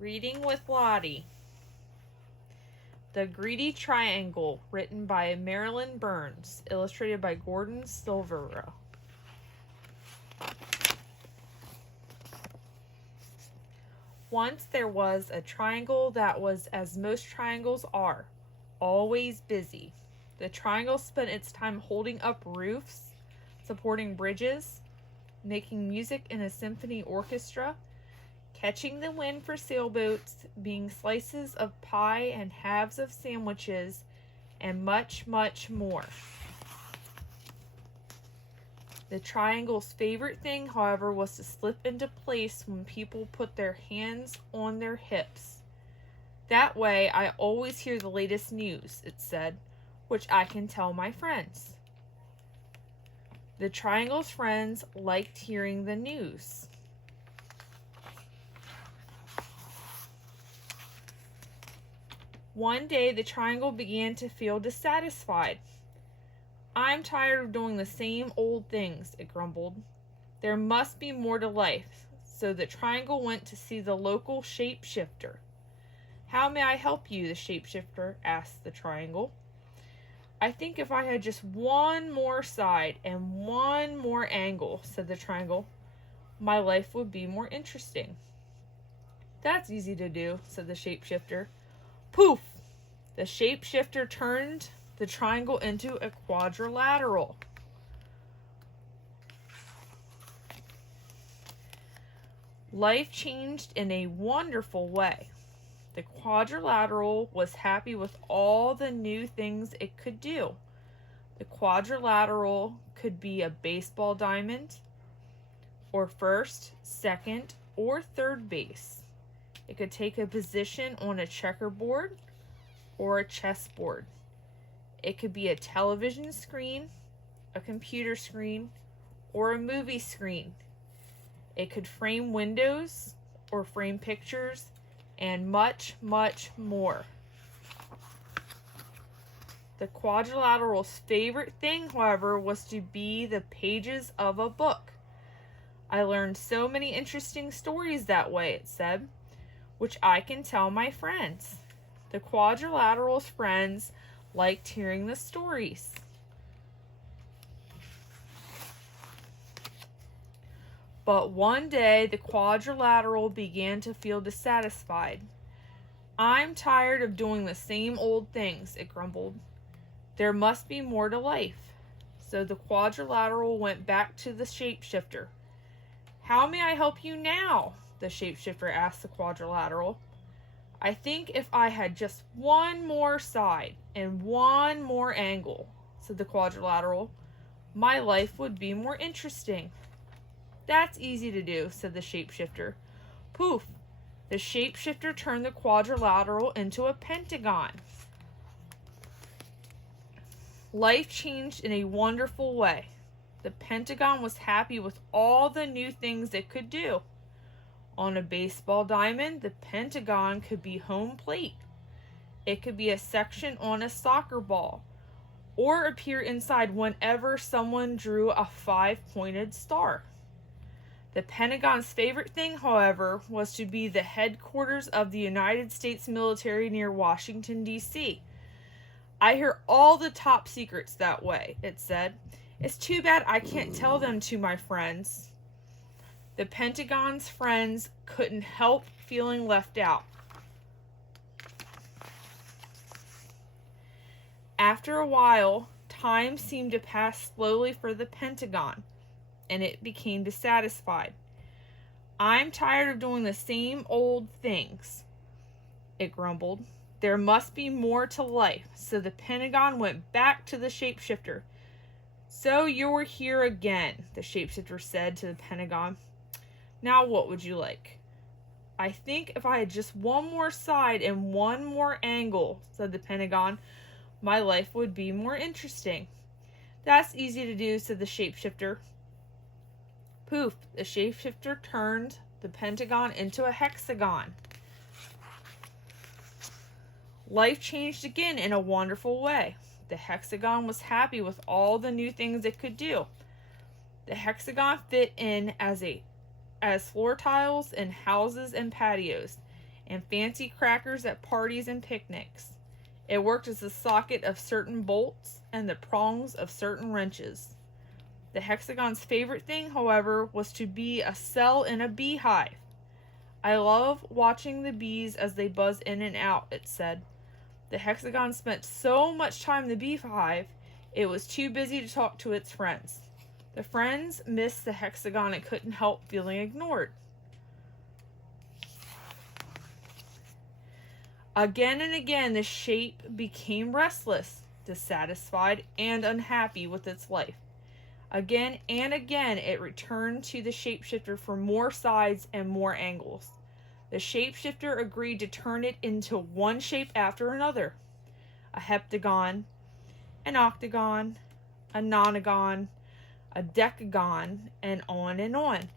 Reading with Lottie. The Greedy Triangle, written by Marilyn Burns, illustrated by Gordon Silvera. Once there was a triangle that was as most triangles are, always busy. The triangle spent its time holding up roofs, supporting bridges, making music in a symphony orchestra, catching the wind for sailboats, being slices of pie and halves of sandwiches, and much, much more. The triangle's favorite thing, however, was to slip into place when people put their hands on their hips. That way, I always hear the latest news, it said, which I can tell my friends. The triangle's friends liked hearing the news. One day, the triangle began to feel dissatisfied. "I'm tired of doing the same old things," it grumbled. "There must be more to life." So the triangle went to see the local shapeshifter. "How may I help you?" the shapeshifter asked the triangle. "I think if I had just one more side and one more angle," said the triangle, "my life would be more interesting." "That's easy to do," said the shapeshifter. Poof! The shapeshifter turned the triangle into a quadrilateral. Life changed in a wonderful way. The quadrilateral was happy with all the new things it could do. The quadrilateral could be a baseball diamond, or first, second, or third base. It could take a position on a checkerboard or a chessboard. It could be a television screen, a computer screen, or a movie screen. It could frame windows or frame pictures, and much, much more. The quadrilateral's favorite thing, however, was to be the pages of a book. "I learned so many interesting stories that way," it said, "which I can tell my friends." The quadrilateral's friends liked hearing the stories. But one day, the quadrilateral began to feel dissatisfied. "I'm tired of doing the same old things," it grumbled. "There must be more to life." So the quadrilateral went back to the shapeshifter. "How may I help you now?" the shapeshifter asked the quadrilateral. "I think if I had just one more side and one more angle," said the quadrilateral, "my life would be more interesting." "That's easy to do," said the shapeshifter. Poof! The shapeshifter turned the quadrilateral into a pentagon. Life changed in a wonderful way. The pentagon was happy with all the new things it could do. On a baseball diamond, the pentagon could be home plate. It could be a section on a soccer ball, or appear inside whenever someone drew a 5-pointed star. The Pentagon's favorite thing, however, was to be the headquarters of the United States military near Washington, D.C. "I hear all the top secrets that way," it said. "It's too bad I can't tell them to my friends." The Pentagon's friends couldn't help feeling left out. After a while, time seemed to pass slowly for the Pentagon, and it became dissatisfied. "I'm tired of doing the same old things," it grumbled. "There must be more to life." So the Pentagon went back to the shapeshifter. "So you're here again," the shapeshifter said to the Pentagon. "Now what would you like?" "I think if I had just one more side and one more angle," said the Pentagon, "my life would be more interesting." "That's easy to do," said the shapeshifter. Poof! The shapeshifter turned the Pentagon into a hexagon. Life changed again in a wonderful way. The hexagon was happy with all the new things it could do. The hexagon fit in as floor tiles in houses and patios, and fancy crackers at parties and picnics. It worked as the socket of certain bolts and the prongs of certain wrenches. The hexagon's favorite thing, however, was to be a cell in a beehive. I love watching the bees as they buzz in and out, it said. The hexagon spent so much time in the beehive, it was too busy to talk to its friends. The friends missed the hexagon and couldn't help feeling ignored. Again and again, the shape became restless, dissatisfied, and unhappy with its life. Again and again, it returned to the shapeshifter for more sides and more angles. The shapeshifter agreed to turn it into one shape after another. A heptagon, an octagon, a nonagon, a decagon, and on and on.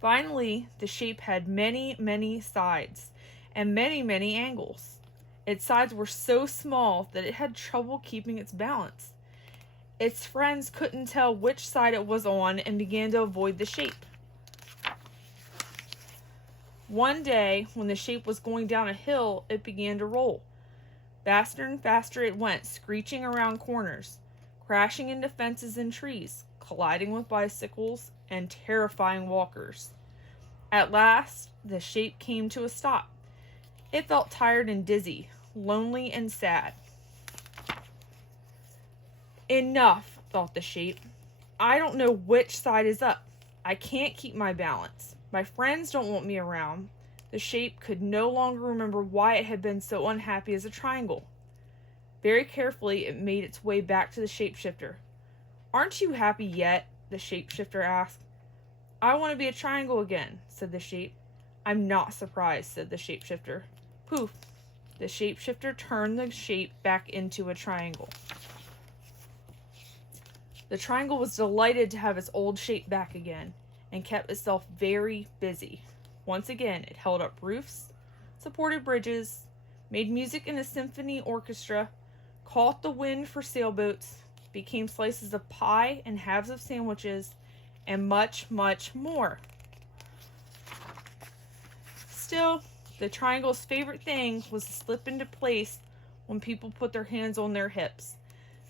Finally, the shape had many, many sides and many, many angles. Its sides were so small that it had trouble keeping its balance. Its friends couldn't tell which side it was on and began to avoid the shape. One day, when the shape was going down a hill, it began to roll. Faster and faster it went, screeching around corners, crashing into fences and trees, colliding with bicycles, and terrifying walkers. At last, the shape came to a stop. It felt tired and dizzy, lonely and sad. Enough, thought the shape. I don't know which side is up. I can't keep my balance. My friends don't want me around. The shape could no longer remember why it had been so unhappy as a triangle. Very carefully, it made its way back to the shapeshifter. Aren't you happy yet? The shapeshifter asked. I want to be a triangle again, said the shape. I'm not surprised, said the shapeshifter. Poof! The shapeshifter turned the shape back into a triangle. The triangle was delighted to have its old shape back again, and kept itself very busy. Once again, it held up roofs, supported bridges, made music in a symphony orchestra, caught the wind for sailboats, became slices of pie and halves of sandwiches, and much, much more. Still, the triangle's favorite thing was to slip into place when people put their hands on their hips.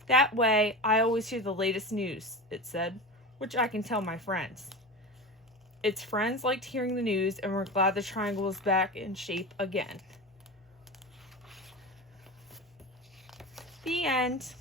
That way, I always hear the latest news, it said, which I can tell my friends. Its friends liked hearing the news and were glad the triangle was back in shape again. The end.